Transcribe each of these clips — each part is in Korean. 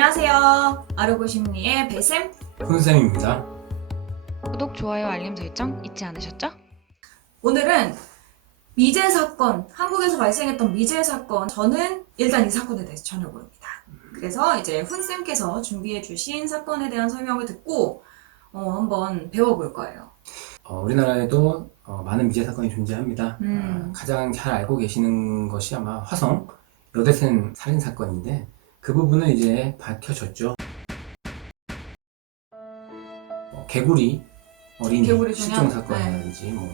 안녕하세요. 아르고심리의 배쌤 훈쌤입니다. 구독, 좋아요, 알림 설정 잊지 않으셨죠? 오늘은 미제 사건, 한국에서 발생했던 미제 사건. 저는 일단 이 사건에 대해서 전혀 모릅니다. 그래서 이제 훈쌤께서 준비해 주신 사건에 대한 설명을 듣고 한번 배워볼 거예요. 우리나라에도 많은 미제 사건이 존재합니다. 음. 가장 잘 알고 계시는 것이 아마 화성 여대생 살인 사건인데 그 부분은 이제 밝혀졌죠. 개구리 어린 개구리 실종 소년? 사건이라든지 뭐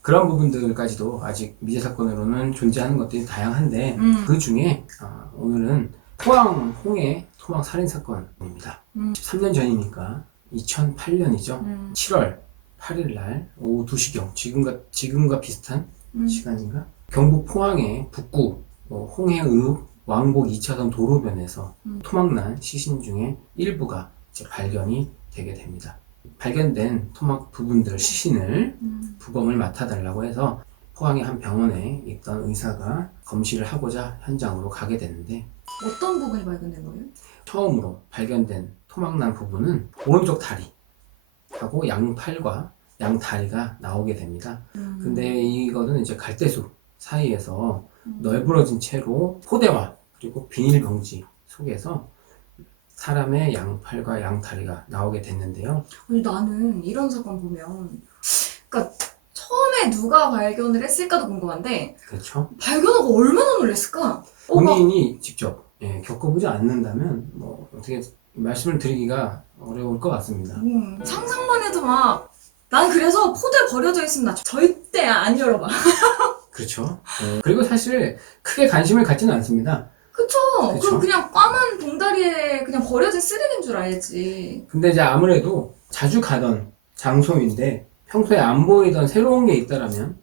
그런 부분들까지도 아직 미제 사건으로는 존재하는 것들이 다양한데 그 중에 오늘은 포항 홍해 토막 살인 사건입니다. 13년 전이니까 2008년이죠. 7월 8일 날 오후 2시경 지금과 비슷한 시간인가? 경북 포항의 북구 홍해읍 왕복 2차선 도로변에서 토막난 시신 중에 일부가 이제 발견이 되게 됩니다. 발견된 토막 부분들 시신을 부검을 맡아달라고 해서 포항의 한 병원에 있던 의사가 검시를 하고자 현장으로 가게 되는데 어떤 부분이 발견된 거예요? 처음으로 발견된 토막난 부분은 오른쪽 다리하고 양팔과 양다리가 나오게 됩니다. 근데 이거는 이제 갈대숲 사이에서 널브러진 채로 포대와 그리고 비닐봉지 속에서 사람의 양팔과 양다리가 나오게 됐는데요. 아니, 나는 이런 사건 보면 그러니까 처음에 누가 발견을 했을까도 궁금한데 그렇죠? 발견하고 얼마나 놀랐을까? 본인이 직접 겪어보지 않는다면 뭐 어떻게 말씀을 드리기가 어려울 것 같습니다. 상상만 해도 막 난 그래서 포대 버려져 있으면 나 절대 안 열어봐. 그렇죠. 그리고 사실 크게 관심을 갖지는 않습니다. 그쵸? 그쵸. 그럼 그냥 까만 봉다리에 그냥 버려진 쓰레기인 줄 알지. 근데 이제 아무래도 자주 가던 장소인데 평소에 안 보이던 새로운 게 있다라면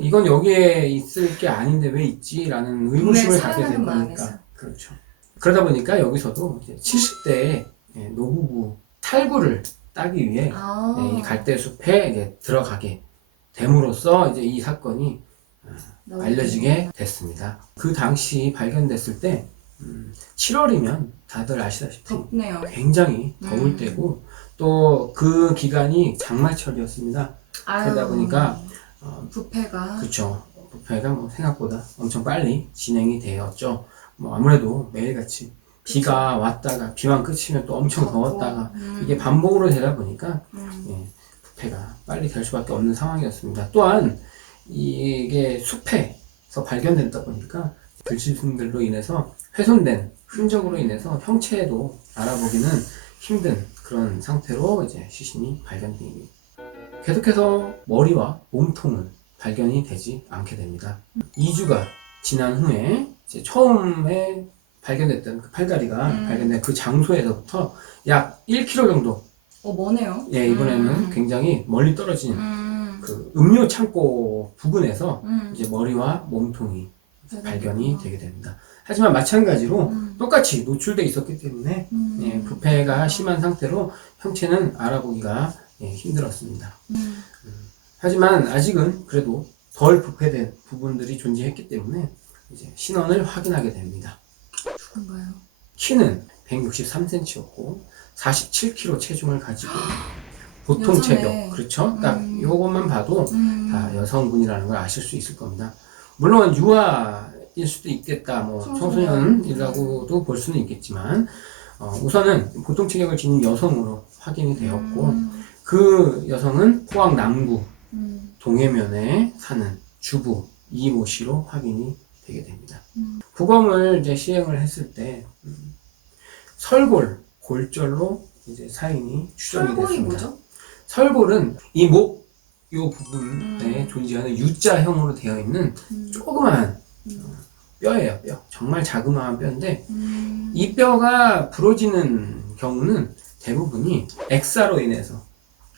이건 여기에 있을 게 아닌데 왜 있지? 라는 의구심을 갖게 될 거니까. 그렇죠. 그러다 보니까 여기서도 이제 70대의 노부부 탈구를 따기 위해 이 갈대숲에 이제 들어가게 됨으로써 이제 이 사건이 알려지게 됐습니다. 그 당시 발견됐을 때 7월이면 다들 아시다시피 덥네요. 굉장히 더울 때고 또 그 기간이 장마철이었습니다. 그러다 보니까 부패가 그렇죠. 부패가 뭐 생각보다 엄청 빨리 진행이 되었죠. 뭐 아무래도 매일같이 비가 왔다가 비만 그치면 또 엄청 더웠다가 이게 반복으로 되다 보니까 부패가 빨리 될 수밖에 없는 상황이었습니다. 또한 이게 숲에서 발견됐다 보니까 들짐승들로 인해서 훼손된 흔적으로 인해서 형체도 알아보기는 힘든 그런 상태로 이제 시신이 발견됩니다. 계속해서 머리와 몸통은 발견이 되지 않게 됩니다. 2주가 지난 후에 이제 처음에 발견됐던 그 팔다리가 발견된 그 장소에서부터 약 1km 정도 머네요. 이번에는 굉장히 멀리 떨어진 그 음료 창고 부근에서 이제 머리와 몸통이 발견이 되게 됩니다. 하지만 마찬가지로 똑같이 노출돼 있었기 때문에 부패가 심한 상태로 형체는 알아보기가 힘들었습니다. 하지만 아직은 그래도 덜 부패된 부분들이 존재했기 때문에 이제 신원을 확인하게 됩니다. 누군가요? 키는 163cm였고 47kg 체중을 가지고 보통 여자네. 체격, 그렇죠? 딱 이것만 봐도 다 여성분이라는 걸 아실 수 있을 겁니다. 물론 유아일 수도 있겠다, 뭐 청소년이라고도 볼 수는 있겠지만 우선은 보통 체격을 지닌 여성으로 확인이 되었고 그 여성은 포항 남구 동해면에 사는 주부 이모 씨로 확인이 되게 됩니다. 부검을 이제 시행을 했을 때 설골, 골절로 이제 사인이 추정이 설골이 됐습니다. 뭐죠? 설골은 이 목, 요 부분에 존재하는 U자형으로 되어 있는 조그마한 뼈예요, 뼈. 정말 자그마한 뼈인데 이 뼈가 부러지는 경우는 대부분이 엑사로 인해서.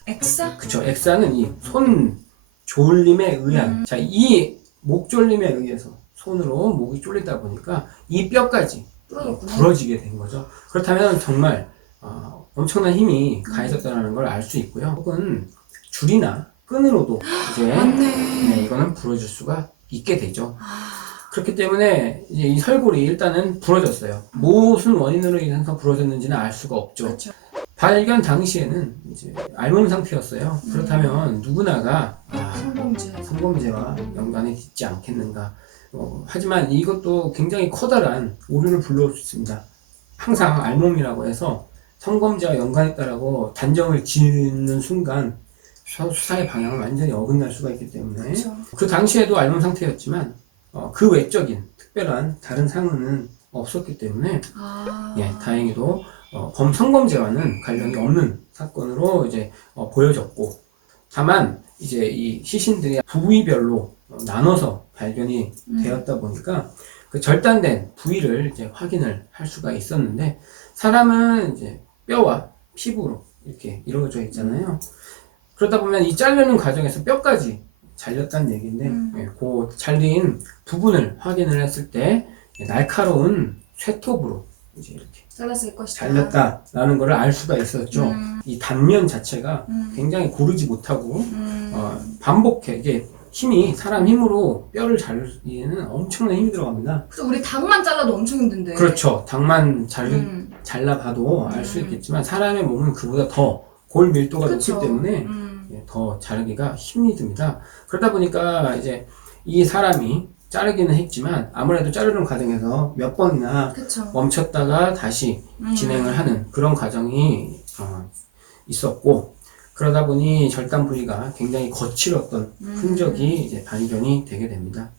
엑사? 그쵸. 엑사는 이 손 졸림에 의한, 자, 이 목 졸림에 의해서 손으로 목이 졸리다 보니까 이 뼈까지 부러지게 된 거죠. 그렇다면 정말 엄청난 힘이 가해졌다는 걸 알 수 있고요. 혹은 줄이나 끈으로도 이제 이거는 부러질 수가 있게 되죠. 그렇기 때문에 이제 이 설골이 일단은 부러졌어요. 무슨 원인으로 인해서 부러졌는지는 알 수가 없죠. 그렇죠. 발견 당시에는 이제 알몸 상태였어요. 그렇다면 누구나가 성범죄와 연관이 있지 않겠는가. 하지만 이것도 굉장히 커다란 오류를 불러올 수 있습니다. 항상 알몸이라고 해서 성범죄와 연관했다라고 단정을 짓는 순간 수사의 방향을 완전히 어긋날 수가 있기 때문에 그렇죠. 그 당시에도 알몸 상태였지만 그 외적인 특별한 다른 상흔은 없었기 때문에 예, 다행히도 범성범죄와는 관련이 없는 사건으로 이제 보여졌고, 다만 이제 이 시신들이 부위별로 나눠서 발견이 되었다 보니까 그 절단된 부위를 이제 확인을 할 수가 있었는데, 사람은 이제 뼈와 피부로 이렇게 이루어져 있잖아요. 그러다 보면 이 자르는 과정에서 뼈까지 잘렸다는 얘기인데, 예, 그 잘린 부분을 확인을 했을 때 날카로운 쇠톱으로 이제 이렇게 잘랐을 것이다. 잘렸다라는 것을 알 수가 있었죠. 이 단면 자체가 굉장히 고르지 못하고 반복해. 이게 힘이 사람 힘으로 뼈를 자르기에는 엄청난 힘이 들어갑니다. 그래서 우리 닭만 잘라도 엄청 힘든데. 그렇죠. 닭만 잘라봐도 알 수 있겠지만 사람의 몸은 그보다 더 골 밀도가 그쵸. 높기 때문에 예, 더 자르기가 힘이 듭니다. 그러다 보니까 이제 이 사람이 자르기는 했지만 아무래도 자르는 과정에서 몇 번이나 그쵸. 멈췄다가 다시 진행을 하는 그런 과정이 있었고, 그러다 보니 절단 부위가 굉장히 거칠었던 흔적이 이제 발견이 되게 됩니다.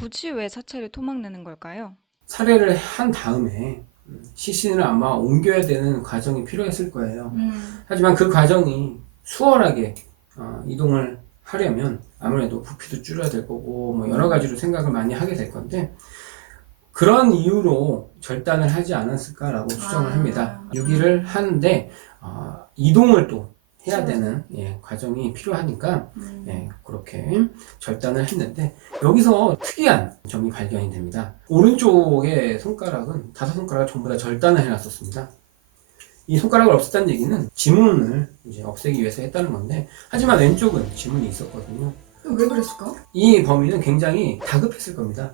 굳이 왜 사체를 토막내는 걸까요? 살해를 한 다음에 시신을 아마 옮겨야 되는 과정이 필요했을 거예요. 하지만 그 과정이 수월하게 이동을 하려면 아무래도 부피도 줄여야 될 거고 뭐 여러 가지로 생각을 많이 하게 될 건데, 그런 이유로 절단을 하지 않았을까라고 추정을 합니다. 유기를 하는데 이동을 또 해야 되는 예, 과정이 필요하니까 예, 그렇게 절단을 했는데, 여기서 특이한 점이 발견이 됩니다. 오른쪽의 손가락은 5손가락을 전부 다 절단을 해놨었습니다. 이 손가락을 없앴다는 얘기는 지문을 이제 없애기 위해서 했다는 건데, 하지만 왼쪽은 지문이 있었거든요. 왜 그랬을까? 이 범인은 굉장히 다급했을 겁니다.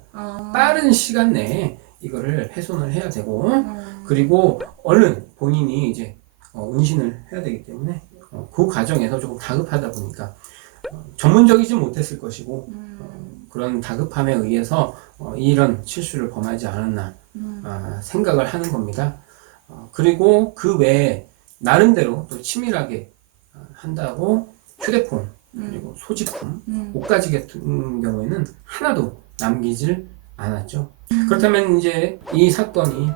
빠른 시간 내에 이거를 훼손을 해야 되고, 그리고 얼른 본인이 이제 운신을 해야 되기 때문에 그 과정에서 조금 다급하다 보니까 전문적이지 못했을 것이고, 그런 다급함에 의해서 이런 실수를 범하지 않았나 생각을 하는 겁니다. 그리고 그 외에 나름대로 또 치밀하게 한다고 휴대폰 그리고 소지품, 옷가지 같은 경우에는 하나도 남기질 않았죠. 그렇다면 이제 이 사건이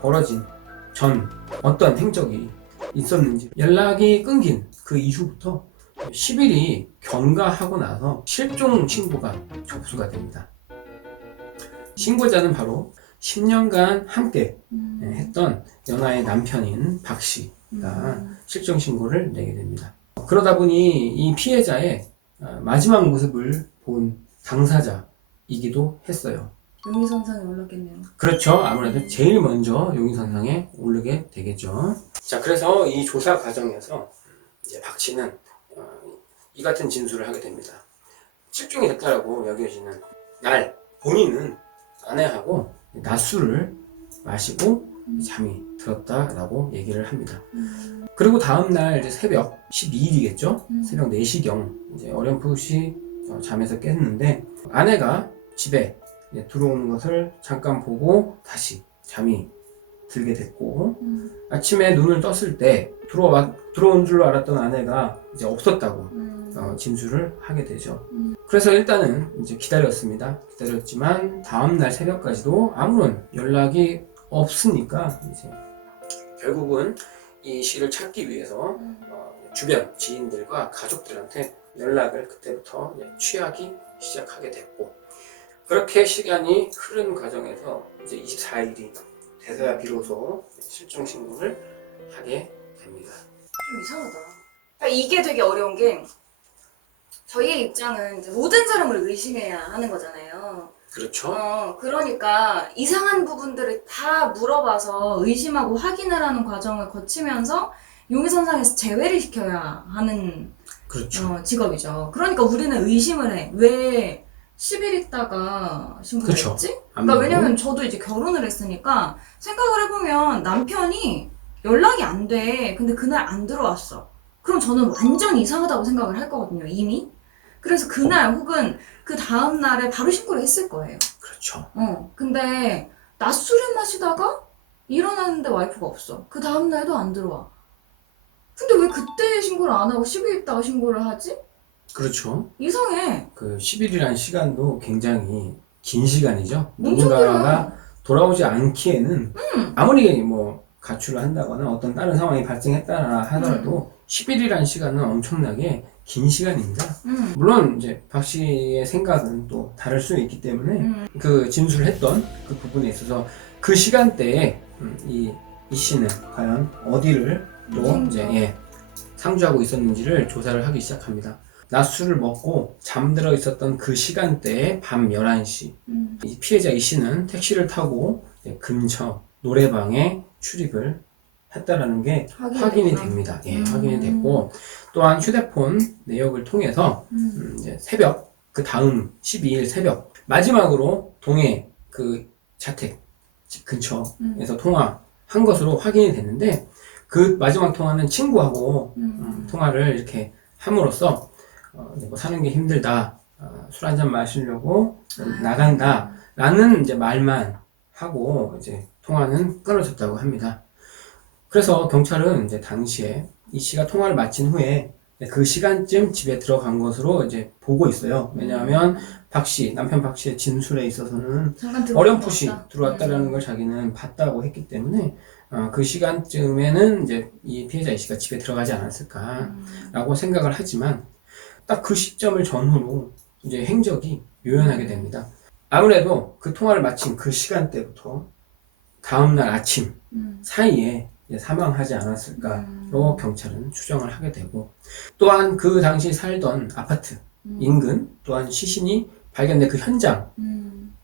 벌어진 전 어떤 행적이 있었는지, 연락이 끊긴 그 이후부터 10일이 경과하고 나서 실종 신고가 접수가 됩니다. 신고자는 바로 10년간 함께 했던 연하의 남편인 박 씨가 실종 신고를 내게 됩니다. 그러다 보니 이 피해자의 마지막 모습을 본 당사자이기도 했어요. 용의선상에 올랐겠네요. 그렇죠. 아무래도 제일 먼저 용의선상에 오르게 되겠죠. 자, 그래서 이 조사 과정에서 이제 박 씨는 이 같은 진술을 하게 됩니다. 실종이 됐다라고 여겨지는 날, 본인은 아내하고 낮술을 마시고 잠이 들었다라고 얘기를 합니다. 그리고 다음날 이제 새벽 12일이겠죠? 새벽 4시경 이제 어렴풋이 잠에서 깼는데, 아내가 집에 들어오는 것을 잠깐 보고 다시 잠이 들게 됐고, 아침에 눈을 떴을 때 들어온 줄로 알았던 아내가 이제 없었다고 진술을 하게 되죠. 그래서 일단은 이제 기다렸지만 다음날 새벽까지도 아무런 연락이 없으니까 이제 결국은 이 씨를 찾기 위해서 주변 지인들과 가족들한테 연락을 그때부터 취하기 시작하게 됐고, 그렇게 시간이 흐른 과정에서 이제 24일이 돼서야 비로소 실종 신고를 하게 됩니다. 좀 이상하다. 그러니까 이게 되게 어려운 게, 저희의 입장은 이제 모든 사람을 의심해야 하는 거잖아요. 그렇죠. 그러니까 이상한 부분들을 다 물어봐서 의심하고 확인을 하는 과정을 거치면서 용의선상에서 제외를 시켜야 하는 그렇죠. 직업이죠. 그러니까 우리는 의심을 해. 왜 10일 있다가 신고를 그쵸. 했지? 그러니까 왜냐면 저도 이제 결혼을 했으니까 생각을 해보면 남편이 연락이 안 돼. 근데 그날 안 들어왔어. 그럼 저는 완전 이상하다고 생각을 할 거거든요, 이미. 그래서 그날 혹은 그 다음 날에 바로 신고를 했을 거예요. 그렇죠. 근데 낮술을 마시다가 일어났는데 와이프가 없어. 그 다음 날도 안 들어와. 근데 왜 그때 신고를 안 하고 10일 있다가 신고를 하지? 그렇죠. 이상해. 그 10일이라는 시간도 굉장히 긴 시간이죠. 엄청 누군가가 길어요. 돌아오지 않기에는 아무리 뭐 가출을 한다거나 어떤 다른 상황이 발생했다 하더라도 10일이라는 시간은 엄청나게 긴 시간입니다. 물론 이제 박 씨의 생각은 또 다를 수 있기 때문에 그 진술을 했던 그 부분에 있어서 그 시간대에 이 씨는 과연 어디를 또 이제 상주하고 있었는지를 조사를 하기 시작합니다. 낮술을 먹고 잠들어 있었던 그 시간대에 밤 11시 이 피해자 이 씨는 택시를 타고 이제 근처 노래방에 출입을 했다라는 게 확인이 됩니다. 확인이 됐고 또한 휴대폰 내역을 통해서 이제 새벽 그 다음 12일 새벽 마지막으로 동해 그 자택 집 근처에서 통화한 것으로 확인이 됐는데 그 마지막 통화는 친구하고 통화를 이렇게 함으로써 뭐 사는 게 힘들다, 술 한잔 마시려고 나간다 라는 이제 말만 하고 이제 통화는 끊어졌다고 합니다. 그래서 경찰은 이제 당시에 이 씨가 통화를 마친 후에 그 시간쯤 집에 들어간 것으로 이제 보고 있어요. 왜냐하면 남편 박 씨의 진술에 있어서는 어렴풋이 들어왔다라는 걸 자기는 봤다고 했기 때문에 그 시간쯤에는 이제 이 피해자 이 씨가 집에 들어가지 않았을까라고 생각을 하지만 딱 그 시점을 전후로 이제 행적이 묘연하게 됩니다. 아무래도 그 통화를 마친 그 시간대부터 다음날 아침 사이에 사망하지 않았을까로 경찰은 추정을 하게 되고 또한 그 당시 살던 아파트 인근 또한 시신이 발견된 그 현장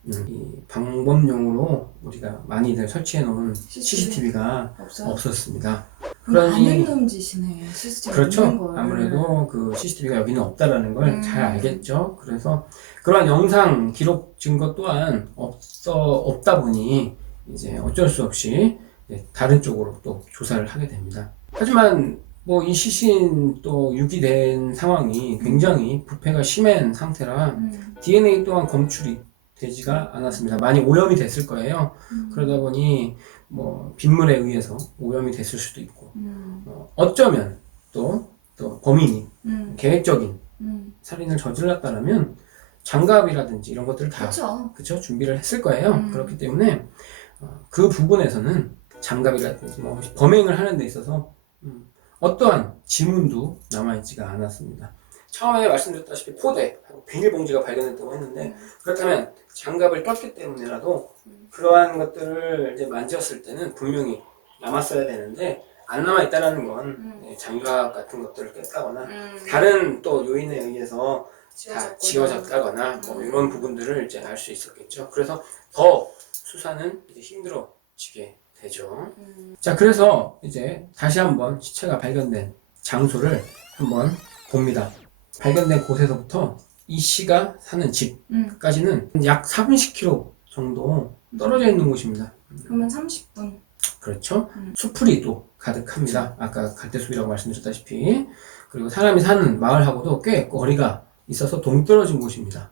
이 방범용으로 우리가 많이들 설치해 놓은 CCTV가 없었습니다. 아는 놈 짓이네. CCTV 그렇죠. 있는 걸. 아무래도 그 CCTV가 여기는 없다라는 걸 잘 알겠죠. 그래서 그러한 영상 기록 증거 또한 없다 보니 이제 어쩔 수 없이 다른 쪽으로 또 조사를 하게 됩니다. 하지만 뭐 이 시신 또 유기된 상황이 굉장히 부패가 심한 상태라 DNA 또한 검출이 되지가 않았습니다. 많이 오염이 됐을 거예요. 그러다 보니 뭐 빗물에 의해서 오염이 됐을 수도 있고 어쩌면 또 범인이 계획적인 살인을 저질렀다면 장갑이라든지 이런 것들을 다 그쵸? 준비를 했을 거예요. 그렇기 때문에 그 부분에서는 장갑이라든지 뭐 범행을 하는 데 있어서 어떠한 지문도 남아있지가 않았습니다. 처음에 말씀드렸다시피 포대, 비닐봉지가 발견됐다고 했는데 그렇다면 장갑을 꼈기 때문에라도 그러한 것들을 이제 만졌을 때는 분명히 남았어야 되는데 안 남아있다라는 건 장갑 같은 것들을 꼈다거나 다른 또 요인에 의해서 다 지워졌다거나 뭐 이런 부분들을 이제 알 수 있었겠죠. 그래서 더 수사는 이제 힘들어지게 되죠. 자, 그래서 이제 다시 한번 시체가 발견된 장소를 한번 봅니다. 발견된 곳에서부터 이 씨가 사는 집까지는 약 30km 정도 떨어져 있는 곳입니다. 그러면 30분. 그렇죠. 수풀이도 가득합니다. 아까 갈대숲이라고 말씀드렸다시피. 그리고 사람이 사는 마을하고도 꽤 거리가 있어서 동떨어진 곳입니다.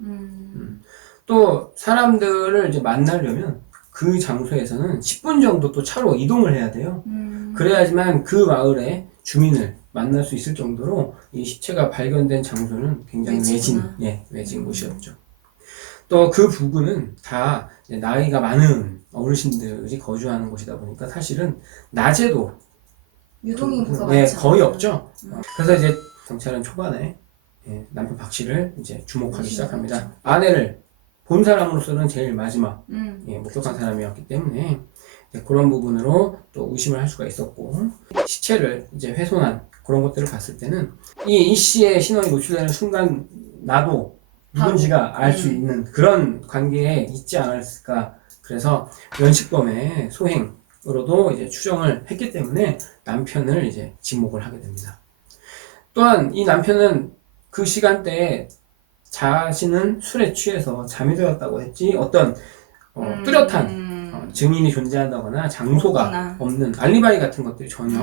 또 사람들을 이제 만나려면 그 장소에서는 10분 정도 또 차로 이동을 해야 돼요. 그래야지만 그 마을의 주민을 만날 수 있을 정도로 이 시체가 발견된 장소는 굉장히 외진 곳이었죠. 또 그 부근은 다 나이가 많은 어르신들이 거주하는 곳이다 보니까 사실은 낮에도 유동인구가 많지 거의 없죠. 그래서 이제 경찰은 초반에 남편 박 씨를 이제 주목하기 시작합니다. 아내를 본 사람으로서는 제일 마지막 목격한 사람이었기 때문에 그런 부분으로 또 의심을 할 수가 있었고 시체를 이제 훼손한 그런 것들을 봤을 때는 이 씨의 신원이 노출되는 순간 나도 누군지가 알 수 있는 그런 관계에 있지 않았을까. 그래서 연식범의 소행으로도 이제 추정을 했기 때문에 남편을 이제 지목을 하게 됩니다. 또한 이 남편은 그 시간대에 자신은 술에 취해서 잠이 들었다고 했지 어떤 뚜렷한 증인이 존재한다거나 장소가 없구나. 없는 알리바이 같은 것들이 전혀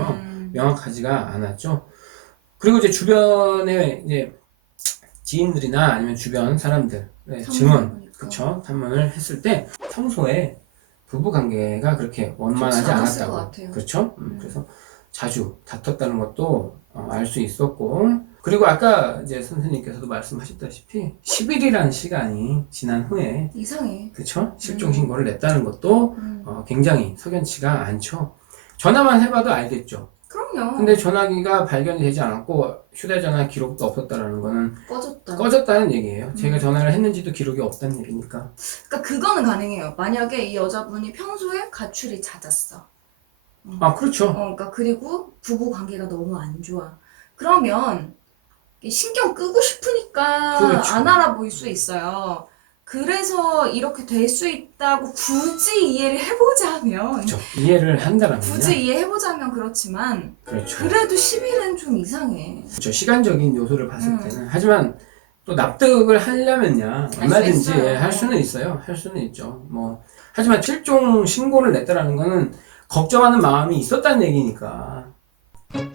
명확하지가 않았죠. 그리고 이제 주변에 이제 지인들이나 아니면 주변 사람들의 증언, 보니까. 그쵸? 탐문을 했을 때 평소에 부부 관계가 그렇게 원만하지 좋지 않았을 것 않았다고. 같아요. 그렇죠? 그래서 자주 다퉜다는 것도 알 수 있었고, 그리고 아까 이제 선생님께서도 말씀하셨다시피 10일이라는 시간이 지난 후에, 이상해. 그쵸? 실종 신고를 냈다는 것도 음. 굉장히 석연치가 않죠. 전화만 해봐도 알겠죠. 그럼요. 근데 전화기가 발견이 되지 않았고 휴대전화 기록도 없었다라는 거는 꺼졌다. 꺼졌다는 얘기예요. 제가 전화를 했는지도 기록이 없다는 얘기니까. 그러니까 그거는 가능해요. 만약에 이 여자분이 평소에 가출이 잦았어. 아, 그렇죠. 그러니까 그리고 부부 관계가 너무 안 좋아. 그러면 신경 끄고 싶으니까 그렇죠. 안 알아보일 수 있어요. 그래서 이렇게 될 수 있다고 굳이 이해를 해보자면 그렇죠. 이해를 한다라면요. 굳이 이해해보자면 그렇지만 그렇죠. 그래도 10일은 좀 이상해. 그렇죠. 시간적인 요소를 봤을 때는. 하지만 또 납득을 하려면야 얼마든지 있어요. 할 수는 있어요. 할 수는 있죠. 뭐 하지만 실종 신고를 냈다라는 거는 걱정하는 마음이 있었다는 얘기니까.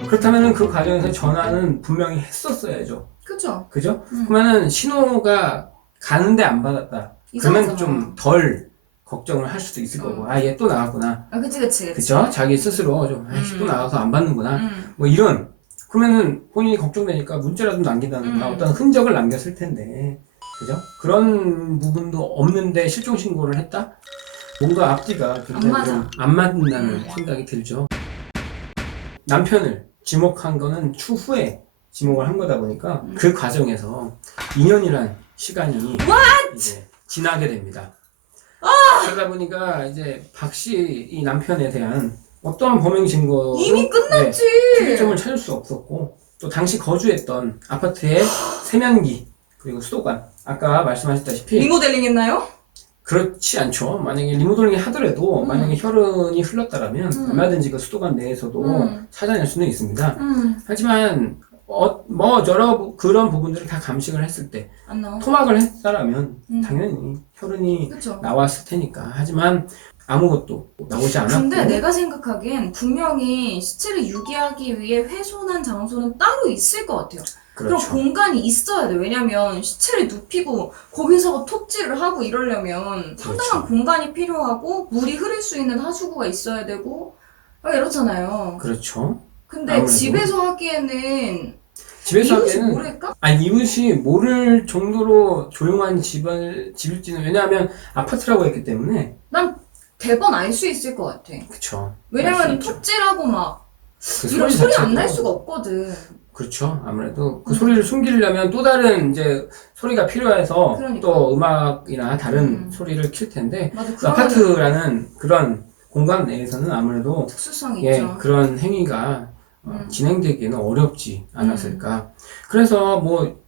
그렇다면은 그 과정에서 전화는 분명히 했었어야죠. 그죠? 그죠? 그러면은 신호가 가는데 안 받았다. 그러면 이상하잖아. 좀 덜 걱정을 할 수도 있을 거고, 아, 얘 또 나갔구나. 아, 그치. 그죠? 자기 스스로 좀, 아이씨, 또 나가서 안 받는구나. 음. 뭐 이런. 그러면은 본인이 걱정되니까 문자라도 남긴다든가 어떤 흔적을 남겼을 텐데. 그죠? 그런 부분도 없는데 실종신고를 했다? 뭔가 앞뒤가 굉장히 맞아. 좀 안 맞는다는 생각이 들죠. 남편을 지목한 거는 추후에 지목을 한 거다 보니까 그 과정에서 2년이란 시간이 이제 지나게 됩니다. 그러다 보니까 이제 박 씨 이 남편에 대한 어떠한 범행 증거로 이미 끝났지. 특이점을 찾을 수 없었고, 또 당시 거주했던 아파트의 세면기 그리고 수도관, 아까 말씀하셨다시피 리모델링 했나요? 그렇지 않죠. 만약에 리모델링 하더라도 만약에 혈흔이 흘렀다라면 얼마든지 그 수도관 내에서도 찾아낼 수는 있습니다. 하지만 뭐 여러 그런 부분들을 다 감식을 했을 때 안 나와. 토막을 했다라면 당연히 혈흔이 그쵸. 나왔을 테니까. 하지만 아무것도 나오지 않았고. 근데 내가 생각하기엔 분명히 시체를 유기하기 위해 훼손한 장소는 따로 있을 것 같아요. 그런 그렇죠. 공간이 있어야 돼. 왜냐면 시체를 눕히고 거기서 톱질을 하고 이러려면 상당한 그렇죠. 공간이 필요하고 물이 흐를 수 있는 하수구가 있어야 되고 막 이렇잖아요. 그렇죠. 근데 아무래도. 집에서 하기에는 집에서 이웃이 하기에는 모를까? 아니 이웃이 모를 정도로 조용한 집일지는, 왜냐하면 아파트라고 했기 때문에. 난 대번 알 수 있을 것 같아. 그렇죠. 왜냐면 알수 있죠. 톱질하고 막 그 이런 소리 안 자체도- 날 수가 없거든. 그렇죠. 아무래도 그 소리를 숨기려면 또 다른 이제 소리가 필요해서 그러니까. 또 음악이나 다른 소리를 킬 텐데, 맞아. 그 그러면 아파트라는 그런 공간 내에서는 아무래도 특수성이 예, 있죠. 그런 행위가 진행되기는 어렵지 않았을까. 그래서 뭐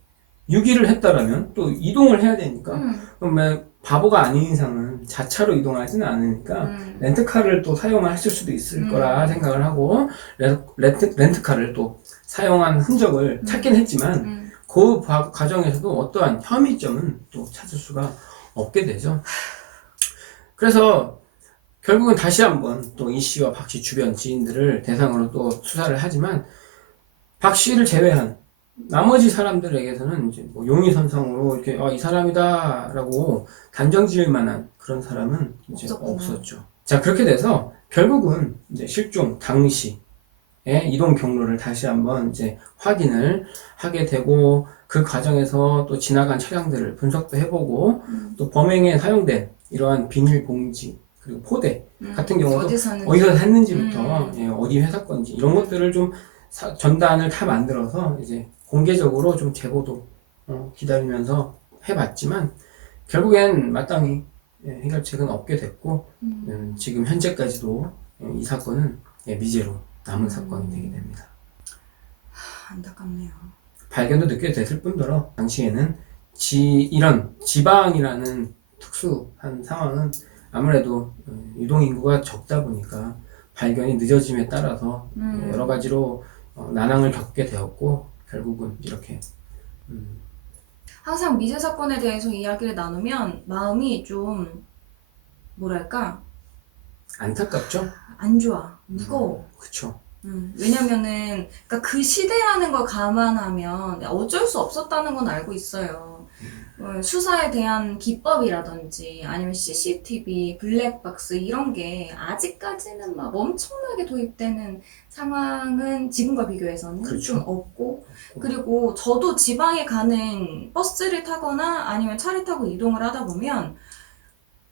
유기를 했다라면 또 이동을 해야 되니까, 그러면 바보가 아닌 이상은 자차로 이동하지는 않으니까 렌트카를 또 사용했을 수도 있을 거라 생각을 하고, 렌트카를 또 사용한 흔적을 찾긴 했지만 그 과정에서도 어떠한 혐의점은 또 찾을 수가 없게 되죠. 그래서 결국은 다시 한번 또 이 씨와 박 씨 주변 지인들을 대상으로 또 수사를 하지만, 박 씨를 제외한 나머지 사람들에게서는 이제 뭐 용의선상으로 이렇게 이 사람이다라고 단정 지을 만한 그런 사람은 이제 없었구나. 없었죠. 자, 그렇게 돼서 결국은 이제 실종 당시의 이동 경로를 다시 한번 이제 확인을 하게 되고, 그 과정에서 또 지나간 차량들을 분석도 해보고, 또 범행에 사용된 이러한 비닐봉지 그리고 포대 같은 경우도 어디서 샀는지부터 어디 회사 건지 이런 것들을 좀 전단을 다 만들어서 이제 공개적으로 좀 제보도 기다리면서 해봤지만 결국엔 마땅히 해결책은 없게 됐고, 지금 현재까지도 이 사건은 미제로 남은 사건이 되게 됩니다. 안타깝네요. 발견도 늦게 됐을 뿐더러 당시에는 이런 지방이라는 특수한 상황은 아무래도 유동인구가 적다 보니까 발견이 늦어짐에 따라서 여러 가지로 난항을 겪게 되었고, 결국은 이렇게 항상 미제 사건에 대해서 이야기를 나누면 마음이 좀 뭐랄까 안타깝죠? 안 좋아, 무거워. 그쵸. 왜냐면은 그러니까 그 시대라는 걸 감안하면 어쩔 수 없었다는 건 알고 있어요. 수사에 대한 기법이라든지 아니면 CCTV, 블랙박스 이런 게 아직까지는 막 엄청나게 도입되는 상황은 지금과 비교해서는 그렇죠. 좀 없고, 그리고 저도 지방에 가는 버스를 타거나 아니면 차를 타고 이동을 하다 보면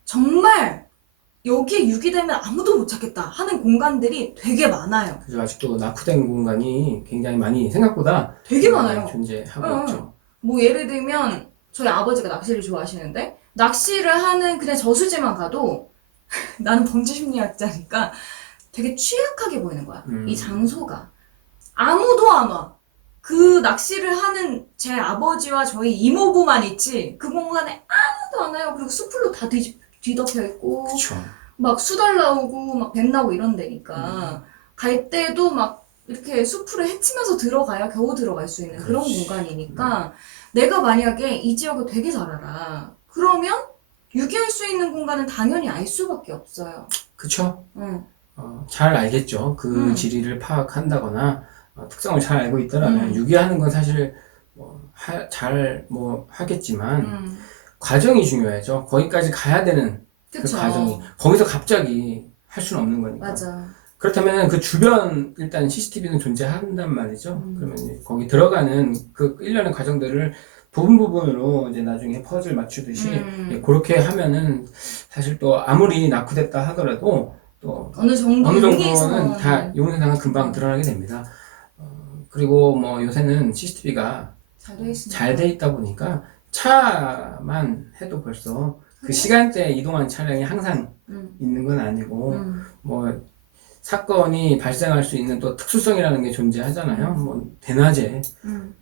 정말 여기에 유기되면 아무도 못 찾겠다 하는 공간들이 되게 많아요. 그래서 아직도 낙후된 공간이 굉장히 많이 생각보다 되게 많아요. 존재하고 응. 있죠. 뭐 예를 들면 저희 아버지가 낚시를 좋아하시는데 낚시를 하는 그냥 저수지만 가도 나는 범죄심리학자니까 되게 취약하게 보이는 거야. 이 장소가. 아무도 안 와. 그 낚시를 하는 제 아버지와 저희 이모부만 있지 그 공간에 아무도 안 와요. 그리고 숲으로 다 뒤덮여 있고 그쵸. 막 수달 나오고 막 뱀 나오고 이런 데니까 갈 때도 막 이렇게 숲으로 헤치면서 들어가야 겨우 들어갈 수 있는 그런 그렇지. 공간이니까 내가 만약에 이 지역을 되게 잘 알아. 그러면 유기할 수 있는 공간은 당연히 알 수밖에 없어요. 그쵸. 응. 잘 알겠죠. 그 지리를 파악한다거나 특성을 잘 알고 있더라면 유기하는 건 사실 잘 하겠지만 과정이 중요하죠. 거기까지 가야 되는 그 그쵸. 과정이 거기서 갑자기 할 수는 없는 거니까. 맞아. 그렇다면 그 주변 일단 CCTV는 존재한단 말이죠. 그러면 이제 거기 들어가는 그 일련의 과정들을 부분으로 이제 나중에 퍼즐 맞추듯이 그렇게 하면은 사실 또 아무리 낙후됐다 하더라도 또 어느 정도는 정도는 다 용의사항은 금방 드러나게 됩니다. 그리고 뭐 요새는 CCTV가 잘 돼 있다 보니까 차만 해도 벌써 그 시간대에 이동한 차량이 항상 있는 건 아니고 뭐 사건이 발생할 수 있는 또 특수성이라는 게 존재하잖아요. 뭐 대낮에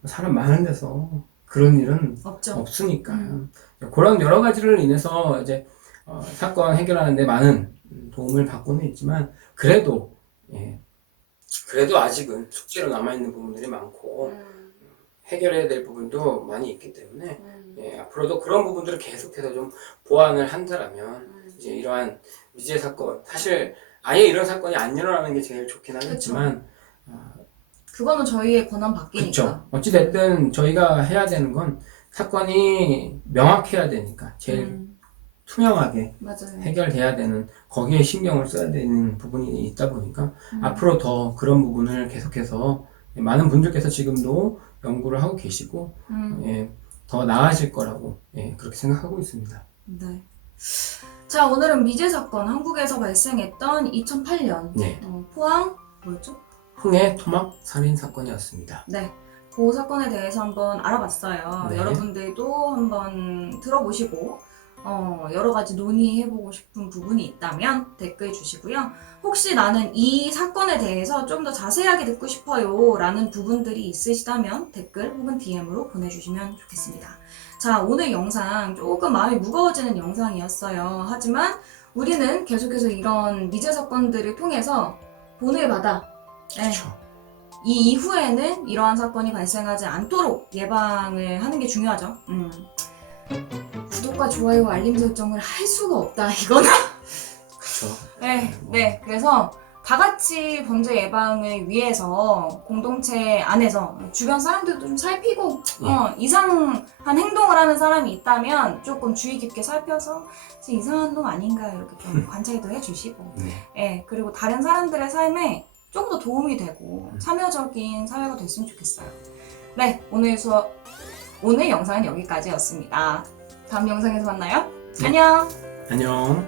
사람 많은 데서 그런 일은 없죠. 없으니까 그런 여러 가지를 인해서 이제 사건 해결하는 데 많은 도움을 받고는 있지만 그래도 아직은 숙제로 남아있는 부분들이 많고 해결해야 될 부분도 많이 있기 때문에 앞으로도 그런 부분들을 계속해서 좀 보완을 한다라면 이제 이러한 미제 사건 사실 아예 이런 사건이 안 일어나는 게 제일 좋긴 하겠지만 그거는 저희의 권한 밖이니까. 그쵸. 어찌됐든 저희가 해야 되는 건 사건이 명확해야 되니까 제일 투명하게 맞아요. 해결돼야 되는 거기에 신경을 써야 되는 부분이 있다 보니까 앞으로 더 그런 부분을 계속해서 많은 분들께서 지금도 연구를 하고 계시고 더 나아질 거라고 그렇게 생각하고 있습니다. 네. 자, 오늘은 미제 사건 한국에서 발생했던 2008년 포항 뭐였죠? 흥해 토막 살인 사건이었습니다. 네. 그 사건에 대해서 한번 알아봤어요. 네. 여러분들도 한번 들어보시고 여러 가지 논의해보고 싶은 부분이 있다면 댓글 주시고요. 혹시 나는 이 사건에 대해서 좀 더 자세하게 듣고 싶어요 라는 부분들이 있으시다면 댓글 혹은 DM으로 보내주시면 좋겠습니다. 자, 오늘 영상 조금 마음이 무거워지는 영상이었어요. 하지만 우리는 계속해서 이런 미제 사건들을 통해서 본을 받아 그렇죠. 이 이후에는 이러한 사건이 발생하지 않도록 예방을 하는 게 중요하죠. 구독과 좋아요, 알림 설정을 할 수가 없다, 이거는. 그렇죠. 네. 그래서 다 같이 범죄 예방을 위해서 공동체 안에서 주변 사람들도 좀 살피고 이상한 행동을 하는 사람이 있다면 조금 주의 깊게 살펴서 이상한 놈 아닌가 이렇게 좀 관찰도 해주시고 그리고 다른 사람들의 삶에 좀 더 도움이 되고 참여적인 사회가 됐으면 좋겠어요. 네, 오늘 영상은 여기까지였습니다. 다음 영상에서 만나요. 안녕! 안녕.